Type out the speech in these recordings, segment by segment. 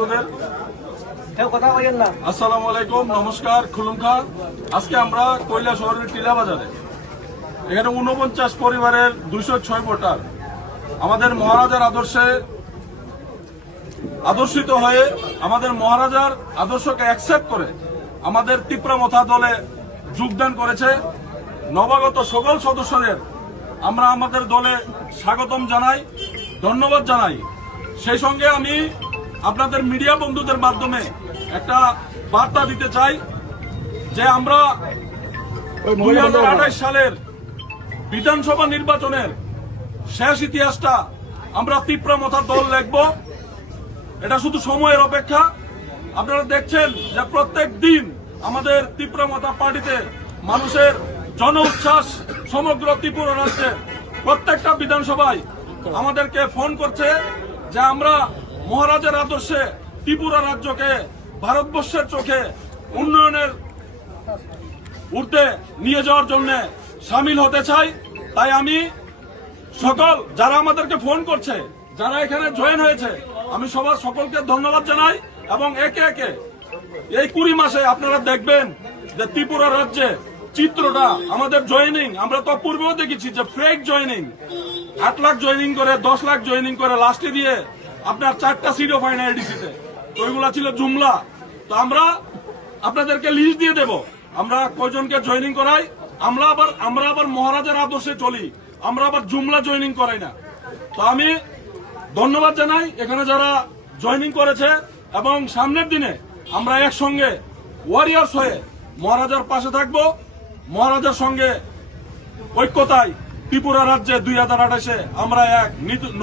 বন্ধুদের আসসালামু আলাইকুম, নমস্কার, খুলুমখা। আজকে আমরা কৈলা শহরের টিলা বাজারে এখানে 49 পরিবারের 206 ভোটার আমাদের মহারাজার আদর্শে আদর্শিত হয়ে আমাদের মহারাজার আদর্শকে অ্যাকসেপ্ট করে আমাদের তিপ্রামথা দলে যোগদান করেছে। নবাগত সকল সদস্যদের আমরা আমাদের দলে স্বাগতম জানাই, ধন্যবাদ জানাই। সেই সঙ্গে আমি আপনাদের মিডিয়া বন্ধুদের মাধ্যমে একটা বার্তা দিতে চাই যে আমরা 2028 সালের বিধানসভা নির্বাচনের শেষ ইতিহাসটা আমরা তিপ্রামথার দল লিখব। এটা শুধু সময়ের অপেক্ষা। আপনারা দেখছেন যে প্রত্যেক দিন আমাদের তিপ্রামথা পার্টিতে মানুষের জন উচ্ছ্বাস সমগ্র ত্রিপুরা রাজ্যে প্রত্যেকটা বিধানসভায় আমাদেরকে ফোন করছে যে আমরা মহারাজার আদর্শে ত্রিপুরা রাজ্যকে ভারতবর্ষের চোখে উন্নয়নের ঊর্ধ্বে নিয়ে যাওয়ার জন্য সামিল হতে চাই। তাই আমি সকল যারা আমাদেরকে ফোন করছে, যারা এখানে জয়েন হয়েছে, আমি সকলকে ধন্যবাদ জানাই। এবং একে একে এই 20 মাসে আপনারা দেখবেন যে ত্রিপুরা রাজ্যে চিত্রটা আমাদের জয়েনিং, আমরা তো পূর্বেও দেখেছি যে ফেক জয়েনিং, 8 লাখ জয়েনিং করে 10 লাখ জয়েনিং করে লাস্টে দিয়ে আপনার 4টা সিটও পায় না এডিসিতে, তো ওইগুলা ছিল জুমলা। তো আমরা আপনাদেরকে লিস্ট দিয়ে দেব আমরা কয়জনকে জয়েনিং করাই। আমরা আবার মহারাজার আদর্শে চলি, আমরা আবার জুমলা জয়েনিং করাই না। তো আমি ধন্যবাদ জানাই এখানে যারা জয়েনিং করেছে, এবং সামনের দিনে আমরা একসঙ্গে ওয়ারিয়ার্স হয়ে মহারাজার পাশে থাকব। মহারাজার সঙ্গে ঐক্যতায় ত্রিপুরা রাজ্যে 2028-এ আমরা এক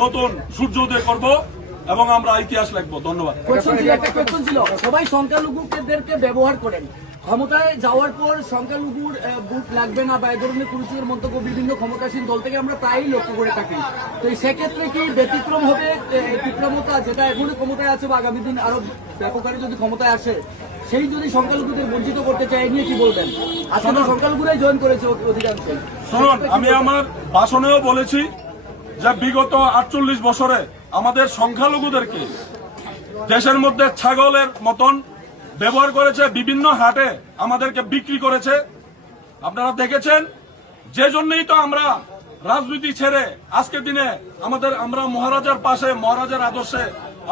নতুন সূর্যোদয় করব এবং আমরা ইতিহাস লিখব। ধন্যবাদ। সবাই সংখ্যালঘুদেরকে ব্যবহার করেন, ক্ষমতায় যাওয়ার পর সংখ্যালঘুর বুট লাগবে না বা এই ধরনের কুরুচির মন্তব্য বিভিন্ন ক্ষমতাসীন দল থেকে আমরা প্রায়ই লক্ষ্য করে থাকি। তো সেক্ষেত্রে কি ব্যতিক্রম হবে তিপ্রামথা, যেটা এখনো ক্ষমতায় আছে বা আগামী দিন আরো ব্যাপক হারে যদি ক্ষমতায় আসে, সেই যদি সংখ্যালঘুদের বঞ্চিত করতে চায়, এই নিয়ে কি বলবেন? আসলে সংখ্যালঘুরাই জয়েন করেছে অধিকাংশ। শুনুন, আমি আমার ভাষণেও বলেছি যে বিগত 48 বছরে আমাদের সংখ্যালঘুদেরকে দেশের মধ্যে ছাগলের মতন ব্যবহার করেছে, বিভিন্ন হাটে আমাদেরকে বিক্রি করেছে। আপনারা দেখেছেন, যে জন্যই তো আমরা রাজনীতি ছেড়ে আজকের দিনে আমরা মহারাজার পাশে, মহারাজার আদর্শে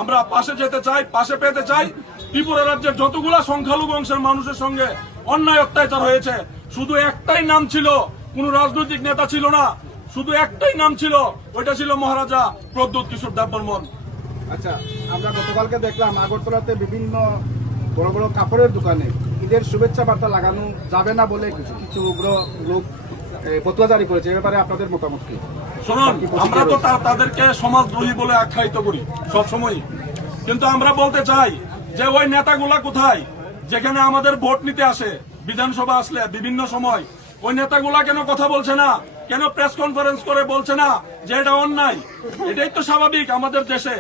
আমরা পাশে যেতে চাই, পাশে পেতে চাই। ত্রিপুরা রাজ্যের যতগুলা সংখ্যালঘু অংশের মানুষের সঙ্গে অন্যায় অত্যাচার হয়েছে, শুধু একটাই নাম ছিল, কোন রাজনৈতিক নেতা ছিল না, শুধু একটাই নাম ছিল, ওইটা ছিল মহারাজা প্রদ্যোৎ কিশোর দেববর্মন। আচ্ছা, আমরা গতকালকে দেখলাম আগরতলাতে বিভিন্ন বড় বড় কাপড়ের দোকানে ঈদের শুভেচ্ছা বার্তা লাগানো যাবে না বলে কিছু উগ্র লোক ফতোয়া জারি করেছে। এ ব্যাপারে আপনাদের মতামত কি? শুনুন, আমরা তো তাদেরকে সমাজদ্রোহী বলে আখ্যায়িত করি সবসময়, কিন্তু আমরা বলতে চাই যে ওই নেতাগুলা কোথায়, যেখানে আমাদের ভোট নিতে আসে, বিধানসভা আসলে বিভিন্ন সময় ওই নেতাগুলা কেন কথা বলছে না, কেন প্রেস কনফারেন্স করে বলছে না যে এটা অন্যায়? এটাই তো স্বাভাবিক। আমাদের দেশে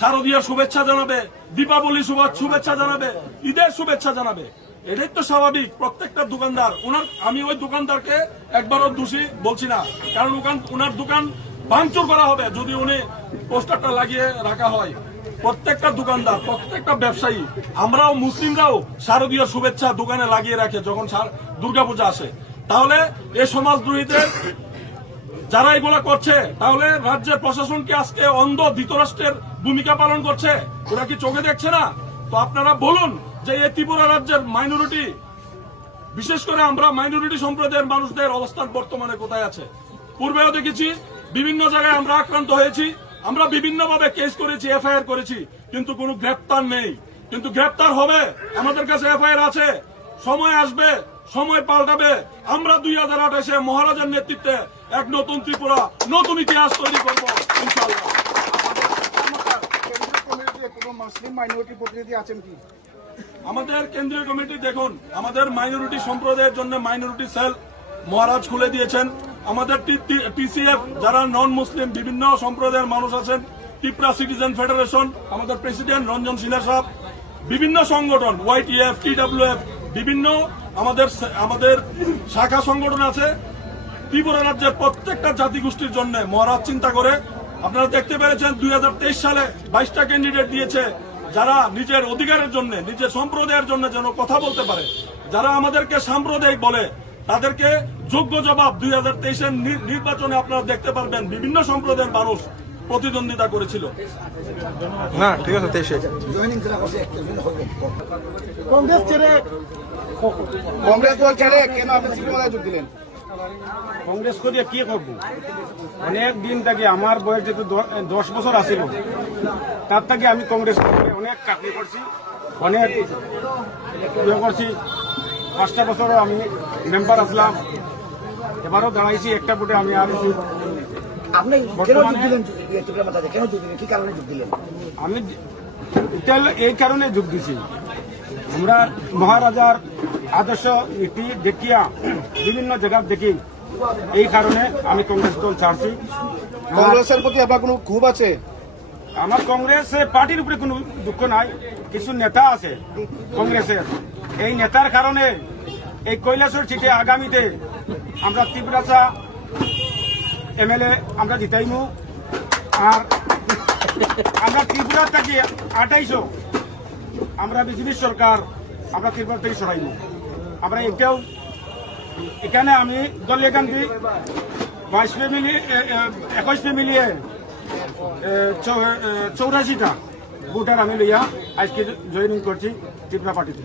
শারদীয়ার শুভেচ্ছা জানাবে, দীপাবলি শুভেচ্ছা জানাবে, ঈদের শুভেচ্ছা জানাবে, এটাই তো স্বাভাবিক। প্রত্যেকটা দোকানদার, আমি ওই দোকানদারকে একবারও দোষী বলছি না, কারণ ওনার দোকান ভাঙচুর করা হবে যদি উনি পোস্টারটা লাগিয়ে রাখা হয়। প্রত্যেকটা দোকানদার, প্রত্যেকটা ব্যবসায়ী, আমরাও মুসলিমরাও শারদীয়ার শুভেচ্ছা দোকানে লাগিয়ে রাখে যখন দুর্গাপূজা আসে। তাহলে এই সমাজদ্রোহীদের যারা এগুলা করছে, তাহলে রাজ্যের প্রশাসন কি আজকে অন্ধ ধৃতরাষ্ট্রের ভূমিকা পালন করছে? ওরা কি চোখে দেখছে না? তো আপনারা বলুন যে এই ত্রিপুরা রাজ্যের মাইনরিটি, বিশেষ করে আমরা মাইনরিটি সম্প্রদায়ের মানুষদের অবস্থান বর্তমানে কোথায় আছে? পূর্বেও দেখেছি বিভিন্ন জায়গায় আমরা আক্রান্ত হয়েছি, আমরা বিভিন্নভাবে কেস করেছি, এফআইআর করেছি, কিন্তু কোনো গ্রেপ্তার নেই। কিন্তু গ্রেপ্তার হবে, আমাদের কাছে এফআইআর আছে, সময় আসবে, সময় পাল্টাবে। আমরা 2028-এ মহারাজার নেতৃত্বে এক নতুন ত্রিপুরা, নতুন ইতিহাস তৈরি করব ইনশাআল্লাহ। মুসলিম মাইনরিটি প্রতিনিধি আছেন কি? আমাদের কেন্দ্রীয় কমিটি দেখুন, আমাদের মাইনরিটি সম্প্রদায়ের জন্য মাইনরিটি সেল মহারাজ খুলে দিয়েছেন। আমাদের টিসিএফ যারা নন মুসলিম বিভিন্ন সম্প্রদায়ের মানুষ আছেন, ত্রিপুরা সিটিজেন ফেডারেশন, আমাদের প্রেসিডেন্ট রঞ্জন সিনহা সাহেব, বিভিন্ন সংগঠন ওয়াইটিএফ, টিডব্লিউএফ, বিভিন্ন আমাদের শাখা সংগঠন আছে। ত্রিপুরা রাজ্যের প্রত্যেকটা জাতিগোষ্ঠীর জন্য মহারাজ চিন্তা করে। আপনারা দেখতে পেরেছেন 2023 সালে 22টা ক্যান্ডিডেট দিয়েছে, যারা নিজের অধিকারের জন্য, নিজের সম্প্রদায়ের জন্য যেন কথা বলতে পারে, যারা আমাদেরকে সাম্প্রদায়িক বলে, তাদেরকে যোগ্য জবাব 2023-এর নির্বাচনে আপনারা দেখতে পারবেন। বিভিন্ন সম্প্রদায়ের মানুষ প্রতিদ্বন্দ্বিতা করেছিল। না ঠিক আছে 23-এ কংগ্রেস ছেড়ে কংগ্রেস দল ছেড়ে কেন আপনি ত্রিপুরায় যোগ দিলেন? কংগ্রেস করিয়া কি করবো? অনেক দিন থেকে আমার বয়স যেহেতু 10 বছর আসিল, তার থেকে আমি কংগ্রেস করে অনেক চাকরি করছি, অনেক ইয়ে করছি। 5টা বছর আমি মেম্বার আসলাম, এবারও দাঁড়াইছি একটা ভোটে আমি আর আপনি কেন যোগ দিলেন ত্রিপুরা মাথাতে? কেন যোগ দিলেন? কি কারণে যোগ দিলেন? আমি এটা এই কারণে যোগ দিছি, আমরা মহারাজার আদর্শ নীতি দেখিয়া বিভিন্ন জায়গা দেখি, এই কারণে আমি কংগ্রেস দল ছাড়ছি। কংগ্রেসের প্রতি আপনার কোনো ক্ষোভ আছে? আমার কংগ্রেস পার্টির উপরে কোনো দুঃখ নাই, কিছু নেতা আছে কংগ্রেসের, এই নেতার কারণে এই কৈলাসর সিটে আগামীতে আমরা ত্রিপুরা এমএলএ আমরা জিতাইমু। আর আমরা ত্রিপুরা থেকে 2800 আমরা বিজেপি সরকার আমরা ত্রিপুরা থেকে সরাইমু। আমরা এটাও এখানে আমি দলীয় গান্ধী 22 মিলিয়ে 21 মিলিয়ে 84টা ভোটার আমি লইয়া আজকে জয়েনিং করছি ত্রিপুরা পার্টিতে।